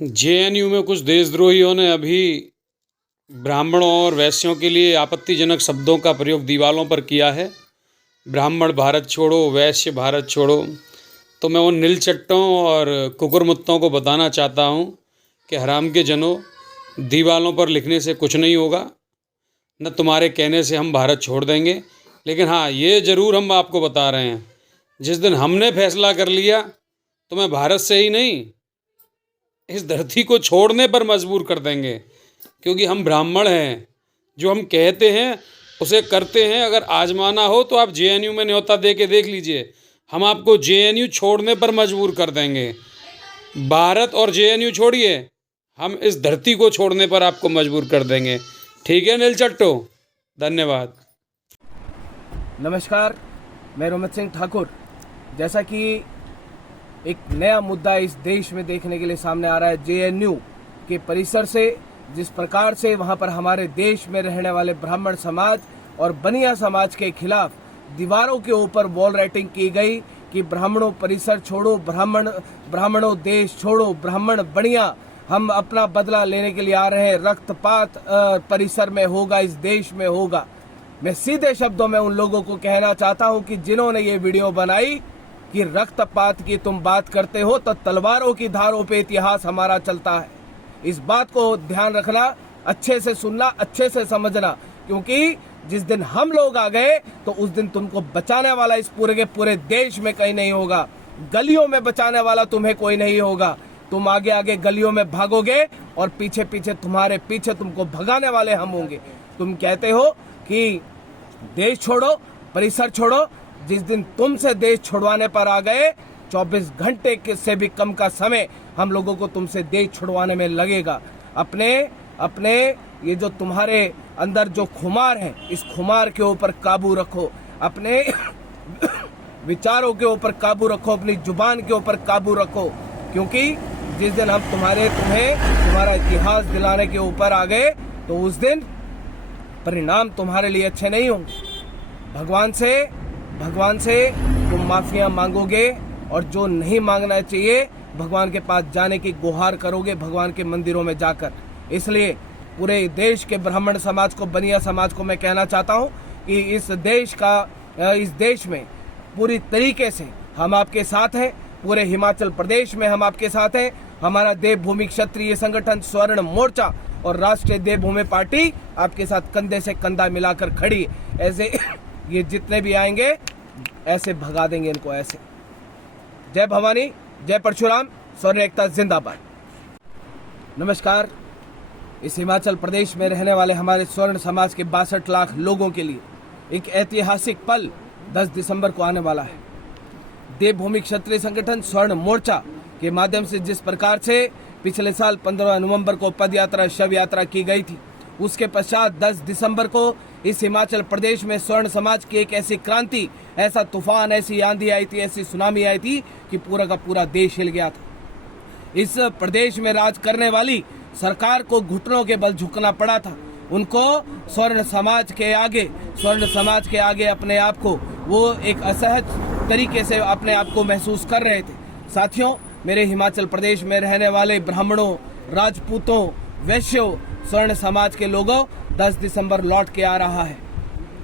JNU में कुछ देशद्रोहियों ने अभी ब्राह्मणों और वैश्यों के लिए आपत्तिजनक शब्दों का प्रयोग दीवालों पर किया है। ब्राह्मण भारत छोड़ो, वैश्य भारत छोड़ो। तो मैं उन नीलचट्टों और कुकुरमुत्तों को बताना चाहता हूँ कि हराम के जनों, दीवालों पर लिखने से कुछ नहीं होगा, न तुम्हारे कहने से हम भारत छोड़ देंगे। लेकिन हाँ, ये ज़रूर हम आपको बता रहे हैं, जिस दिन हमने फैसला कर लिया तो मैं भारत से ही नहीं, इस धरती को छोड़ने पर मजबूर कर देंगे। क्योंकि हम ब्राह्मण हैं, जो हम कहते हैं उसे करते हैं। अगर आजमाना हो तो आप जेएनयू में न्योता दे के देख लीजिए, हम आपको जेएनयू छोड़ने पर मजबूर कर देंगे। भारत और जेएनयू छोड़िए, हम इस धरती को छोड़ने पर आपको मजबूर कर देंगे। ठीक है नीलचट्टो, धन्यवाद। नमस्कार, मैं रोमित सिंह ठाकुर। जैसा कि एक नया मुद्दा इस देश में देखने के लिए सामने आ रहा है, जेएनयू के परिसर से जिस प्रकार से वहां पर हमारे देश में रहने वाले ब्राह्मण समाज और बनिया समाज के खिलाफ दीवारों के ऊपर वॉल राइटिंग की गई कि ब्राह्मणों परिसर छोड़ो, ब्राह्मणों देश छोड़ो, ब्राह्मण बनिया हम अपना बदला लेने के लिए आ रहे हैं, रक्तपात परिसर में होगा, इस देश में होगा। मैं सीधे शब्दों में उन लोगों को कहना चाहता हूं कि जिन्होंने ये वीडियो बनाई कि रक्तपात की तुम बात करते हो तो तलवारों की धारों पे इतिहास हमारा चलता है। इस बात को ध्यान रखना, अच्छे से सुनना, अच्छे से समझना, क्योंकि जिस दिन हम लोग आ गए तो उस दिन तुमको बचाने वाला इस पूरे के पूरे देश में कहीं नहीं होगा। गलियों में बचाने वाला तुम्हें कोई नहीं होगा। तुम आगे आगे गलियों में भागोगे और पीछे पीछे तुम्हारे पीछे तुमको भगाने वाले हम होंगे। तुम कहते हो कि देश छोड़ो, परिसर छोड़ो। जिस दिन तुमसे देश छुड़वाने पर आ गए, 24 घंटे से भी कम का समय हम लोगों को तुमसे देश छुड़वाने में लगेगा। अपने ये जो तुम्हारे अंदर जो खुमार है, इस खुमार के ऊपर काबू रखो। अपने विचारों के ऊपर काबू रखो, अपनी जुबान के ऊपर काबू रखो, क्योंकि जिस दिन हम तुम्हारा इतिहास दिलाने के ऊपर आ गए तो उस दिन परिणाम तुम्हारे लिए अच्छे नहीं होंगे। भगवान से तुम माफिया मांगोगे और जो नहीं मांगना चाहिए भगवान के पास जाने की गुहार करोगे, भगवान के मंदिरों में जाकर। इसलिए पूरे देश के ब्राह्मण समाज को, बनिया समाज को मैं कहना चाहता हूं कि इस देश में पूरी तरीके से हम आपके साथ हैं। पूरे हिमाचल प्रदेश में हम आपके साथ हैं। हमारा देवभूमि क्षत्रिय संगठन स्वर्ण मोर्चा और राष्ट्रीय देवभूमि पार्टी आपके साथ कंधे से कंधा मिलाकर खड़ी है। ऐसे ये जितने भी आएंगे ऐसे भगा देंगे इनको, ऐसे। जय भवानी, जय परशुराम, स्वर्ण एकता जिंदाबाद। नमस्कार। इस हिमाचल प्रदेश में रहने वाले हमारे स्वर्ण समाज के 62 लाख लोगों के लिए एक ऐतिहासिक पल 10 दिसंबर को आने वाला है। देवभूमि क्षत्रिय संगठन स्वर्ण मोर्चा के माध्यम से जिस प्रकार से पिछले साल 15 नवंबर को पद यात्रा, शव यात्रा की गई थी, उसके पश्चात 10 दिसंबर को इस हिमाचल प्रदेश में स्वर्ण समाज की एक ऐसी क्रांति, ऐसा तूफान, ऐसी आंधी आई थी, ऐसी सुनामी आई थी कि पूरा का पूरा देश हिल गया था। इस प्रदेश में राज करने वाली सरकार को घुटनों के बल झुकना पड़ा था। उनको स्वर्ण समाज के आगे अपने आप को वो एक असहज तरीके से अपने आप को महसूस कर रहे थे। साथियों, मेरे हिमाचल प्रदेश में रहने वाले ब्राह्मणों, राजपूतों, वैश्यों, स्वर्ण समाज के लोगों, 10 दिसंबर लौट के आ रहा है।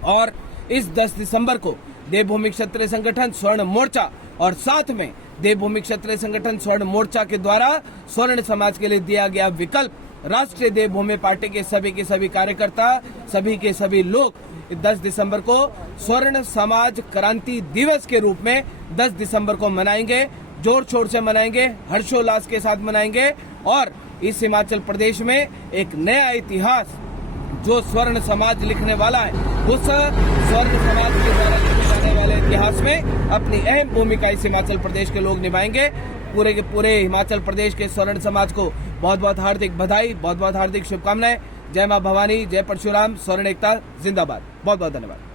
और इस 10 दिसंबर को देवभूमि क्षत्रिय संगठन स्वर्ण मोर्चा और साथ में देवभूमि क्षत्रिय संगठन स्वर्ण मोर्चा के द्वारा स्वर्ण समाज के लिए दिया गया विकल्प, राष्ट्रीय देवभूमि पार्टी के सभी कार्यकर्ता, सभी के सभी लोग 10 दिसंबर को स्वर्ण समाज क्रांति दिवस के रूप में 10 दिसंबर को मनाएंगे। जोर शोर से मनाएंगे, हर्षोल्लास के साथ मनाएंगे। और इस हिमाचल प्रदेश में एक नया इतिहास जो स्वर्ण समाज लिखने वाला है, उस स्वर्ण समाज के द्वारा लिखे जाने वाले इतिहास में अपनी अहम भूमिका इस हिमाचल प्रदेश के लोग निभाएंगे। पूरे के पूरे हिमाचल प्रदेश के स्वर्ण समाज को बहुत बहुत हार्दिक बधाई, बहुत बहुत हार्दिक शुभकामनाएं। जय मां भवानी, जय परशुराम, स्वर्ण एकता जिंदाबाद। बहुत बहुत धन्यवाद।